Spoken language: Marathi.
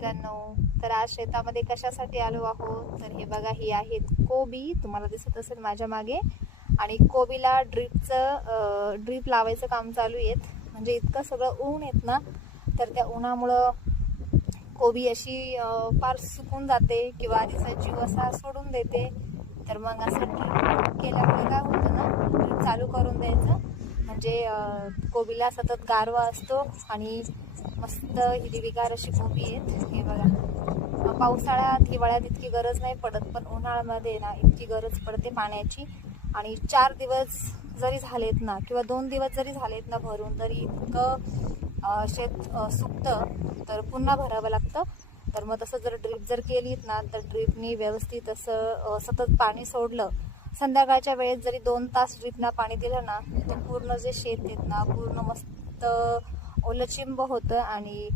मित्रांनो, तर आज शेतामध्ये कशासाठी आलो आहोत तर हे बघा, ही आहेत कोबी, तुम्हाला दिसत असेल माझ्या मागे. आणि कोबीला ड्रीप लावायचं काम चालू आहे. म्हणजे इतकं सगळं ऊन येत ना, तर त्या उन्हामुळं कोबी अशी फार सुकून जाते किंवा आधीचा जीव असा सोडून देते. तर मग असं ड्रीप केल्यामुळे काय होतं ना, ड्रीप चालू करून द्यायचं म्हणजे कोबीला सतत गारवा असतो आणि मस्त हिरवीगार अशी कोबी आहेत. हे बघा, पावसाळ्यात हिवाळ्यात इतकी गरज नाही पडत, पण उन्हाळ्यामध्ये ना इतकी गरज पडते पाण्याची. आणि 4 दिवस जरी झालेत ना किंवा 2 दिवस जरी झालेत ना भरून, तरी इतकं शेत सुकतं, तर पुन्हा भरावं लागतं. तर मग तसं जर ड्रीप जर केलीत ना, तर ड्रीपनी व्यवस्थित असं सतत पाणी सोडलं, संध्याकाळच्या वेळेत जरी 2 तास ड्रीपना पाणी दिलं ना, तर पूर्ण जे शेत आहेत ना पूर्ण मस्त ओलचिंब होतं आणि